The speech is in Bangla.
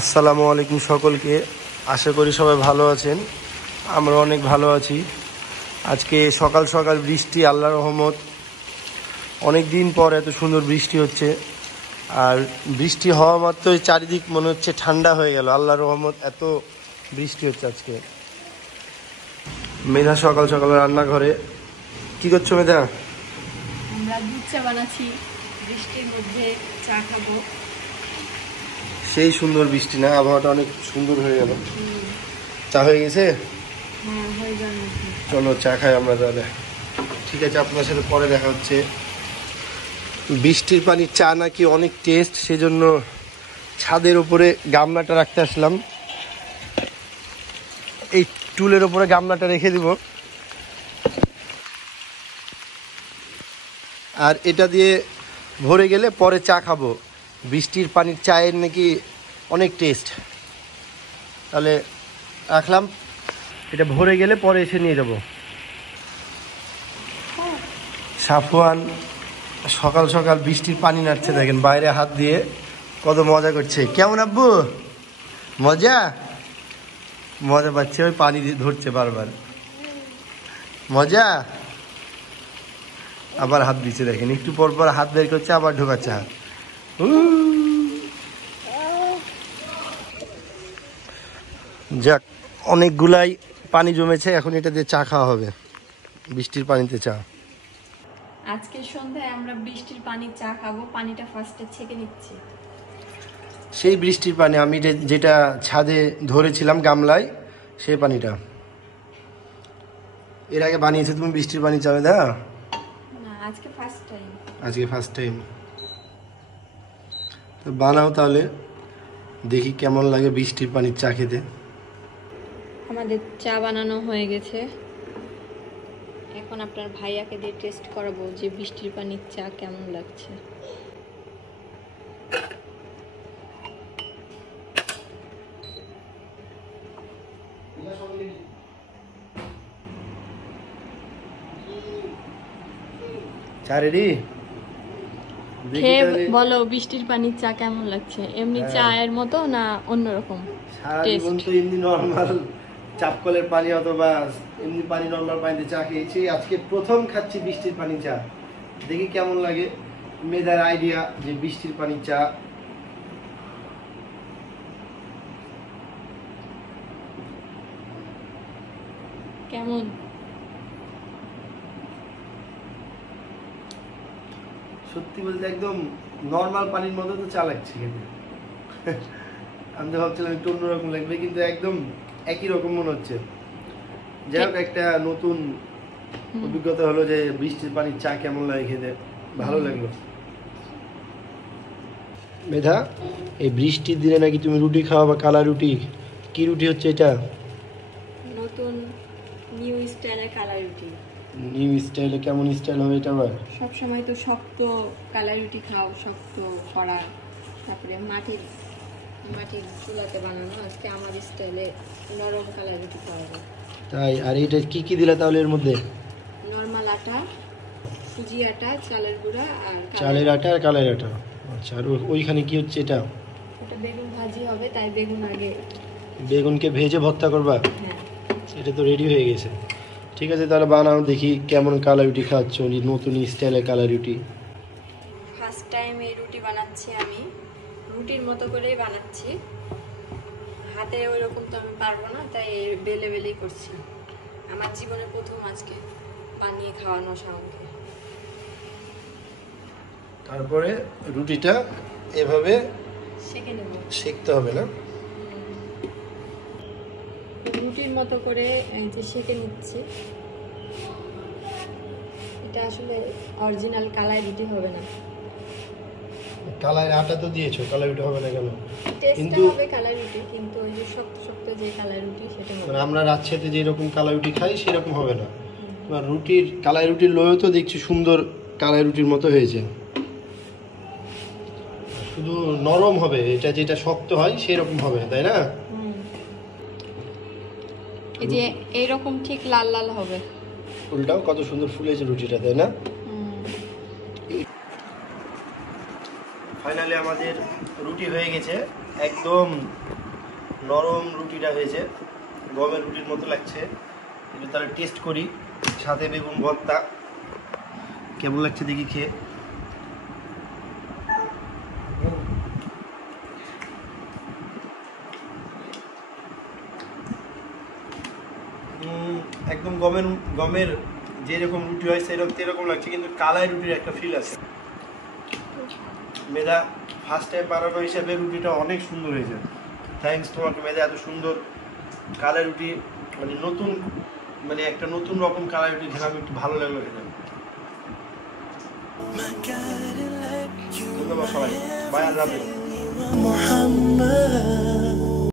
আসসালামু আলাইকুম সকলকে। আশা করি সবাই ভালো আছেন। আমরা অনেক ভালো আছি। আজকে সকাল সকাল বৃষ্টি, আল্লাহর রহমত। অনেক দিন পর এত সুন্দর বৃষ্টি হচ্ছে। আর বৃষ্টি হওয়া মাত্রই চারিদিক মনে হচ্ছে ঠান্ডা হয়ে গেল। আল্লাহর রহমত, এত বৃষ্টি হচ্ছে আজকে। মেধা সকাল সকাল রান্নাঘরে। কি করছো মেধা? আমরা দুধ চা বানাচ্ছি, বৃষ্টির মধ্যে চা খাবো। সেই সুন্দর বৃষ্টি না, আবহাওয়াটা অনেক সুন্দর হয়ে গেল। চা হয়ে গেছে? হ্যাঁ, হয়ে যাবে। চলো চা খাই আমরা তাহলে। ঠিক আছে, আপনার সাথে পরে দেখা হচ্ছে। বৃষ্টির পানির চা নাকি অনেক টেস্ট, সেজন্য ছাদের উপরে গামলাটা রাখতে আসলাম। এই টুলের উপরে গামলাটা রেখে দিব, আর এটা দিয়ে ভরে গেলে পরে চা খাবো। বৃষ্টির পানির চায়ের নাকি অনেক টেস্ট। তাহলে রাখলাম, এটা ভরে গেলে পরে এসে নিয়ে যাব। সাফওয়ান সকাল সকাল বৃষ্টির পানি নাড়ছে, দেখেন বাইরে হাত দিয়ে কত মজা করছে। কেমন আব্বু? মজা মজা পাচ্ছে, ওই পানি ধরছে বারবার। মজা। আবার হাত দিচ্ছে, দেখেন একটু পর পর হাত বের করছে, আবার ঢোকাচ্ছে হাত। যাক, অনেকগুলাই পানি জমেছে, এখন এটা দিয়ে চা খাওয়া হবে। বৃষ্টির পানিতে চা। আজকে সন্ধ্যায় আমরা বৃষ্টির পানি চা খাবো। পানিটা ফার্স্টে ছেঁকে নিচ্ছি। সেই বৃষ্টির পানি আমি যেটা ছাদে ধরেছিলাম গামলায়, সেই পানিটা। এর আগে বানিয়েছে তুমি বৃষ্টির পানি চা মেধা? না, আজকে ফার্স্ট টাইম। আজকে ফার্স্ট টাইম। তো বানাও তাহলে, দেখি কেমন লাগে বৃষ্টির পানির চা খেতে। আমাদের চা বানানো হয়ে গেছে। এখন আপনার ভাইয়াকে দিয়ে টেস্ট করাবো যে বৃষ্টির পানির চা কেমন লাগছে। চা রেডি? খেয়ে বলো বৃষ্টির পানির চা কেমন লাগছে। এমনি চায়ের মতো না অন্যরকম? সারা জীবন তো এমনি নর্মাল চাপকলের পানি অথবা এমনি পানি, নর্মাল পানিতে চা খেয়েছি। আজকে প্রথম খাচ্ছি বৃষ্টির পানি চা, দেখি কেমন লাগে। মেধার আইডিয়া যে বৃষ্টির পানি চা। কেমন? সত্যি বলতে একদম নর্মাল পানির মতো তো চা লাগছে খেতে। আমি তো ভাবছিলাম একটু অন্যরকম লাগবে, কিন্তু একদম একই রকম মনে হচ্ছে। যাই হোক, একটা নতুন অভিজ্ঞতা হলো যে বৃষ্টির পানির চা কেমন লাগে খেতে। ভালো লাগলো। মেধা, এই বৃষ্টির দিনে নাকি তুমি রুটি খাওয়া, বা কালা রুটি। কি রুটি হচ্ছে এটা? নতুন নিউ স্টাইলের কালাই রুটি। নিউ স্টাইলে? কেমন স্টাইল হবে এটা আবার? সব সময় তো শক্ত কালাই রুটি খাও, শক্ত করা, তারপরে মাটির চুলাতে বানানো। আজকে আমার স্টাইলে নরম কালাই রুটি খাওয়া যায়। তাই? আর এটা কি কি দিলা তাহলে এর মধ্যে? নরমাল আটা, সুজি আটা, চালের গুঁড়া আর চালের আটা আর কালের আটা। আচ্ছা, আর ওইখানে কি হচ্ছে এটা? ওটা বেগুন ভাজি হবে, তাই বেগুন আগে। বেগুনকে ভেজে ভর্তা করবা? হ্যাঁ। এটা তো রেডি হয়ে গেছে। ঠিক আছে, তাহলে বানাও, দেখি কেমন কালা রুটি খাচ্ছ, নতুন স্টাইলের কালা রুটি। ফার্স্ট টাইম এই রুটি বানাচ্ছি আমি। রুটির মতো করেই বানাচ্ছি, হাতে ওই রকম তো আমি পারবো না, তাই বেলে বেলেই করছি। আমার জীবনে প্রথম আজকে বানিয়ে খাওয়ানো শাওনকে। তারপরে রুটিটা এভাবে সেঁকে নেব। সেঁকতে হবে না? রুটির মতো করে এই যে সেঁকে নিচ্ছি। এটা আসলে অরিজিনাল কালাই রুটি হবে না। কালাই আটা তো দিয়েছো, কালাই রুটি হবে না কেন? টেস্টটা হবে কালাই রুটি, কিন্তু ওই যে শক্ত শক্ত যে কালাই রুটি সেটা হবে। মানে আমরা রাজশাহীতে যেরকম কালাই রুটি খাই সেরকম হবে না। তোমার রুটির, কালাই রুটির লোয়ও তো দেখছি সুন্দর কালাই রুটির মতো হয়েছে। শুধু নরম হবে, এটা যেটা শক্ত হয় সেরকম হবে, তাই না? এই যে এইরকম ঠিক লাল লাল হবে। ফুলটাও কত সুন্দর ফুলেছে রুটিটা, তাই না? ফাইনালি আমাদের রুটি হয়ে গেছে। একদম নরম রুটিটা হয়েছে, গমের রুটির মতো লাগছে। এবার তাহলে টেস্ট করি, সাথে বেগুন ভর্তা কেমন লাগছে দেখি খেয়ে। একদম গমের গমের যেরকম রুটি হয় সেরকম লাগছে, কিন্তু কালাই রুটির একটা ফিল আছে। মেধা ফার্স্ট টাইম বানানো হিসাবে রুটিটা অনেক সুন্দর হয়েছে। থ্যাঙ্কস তোমাকে মেধা, এত সুন্দর কালাই রুটি, মানে নতুন, মানে একটা নতুন রকম কালাই রুটি খেলাম, একটু ভালো লাগলো খেলাম। ধন্যবাদ সবাই, বাই, আল্লাহ হাফেজ।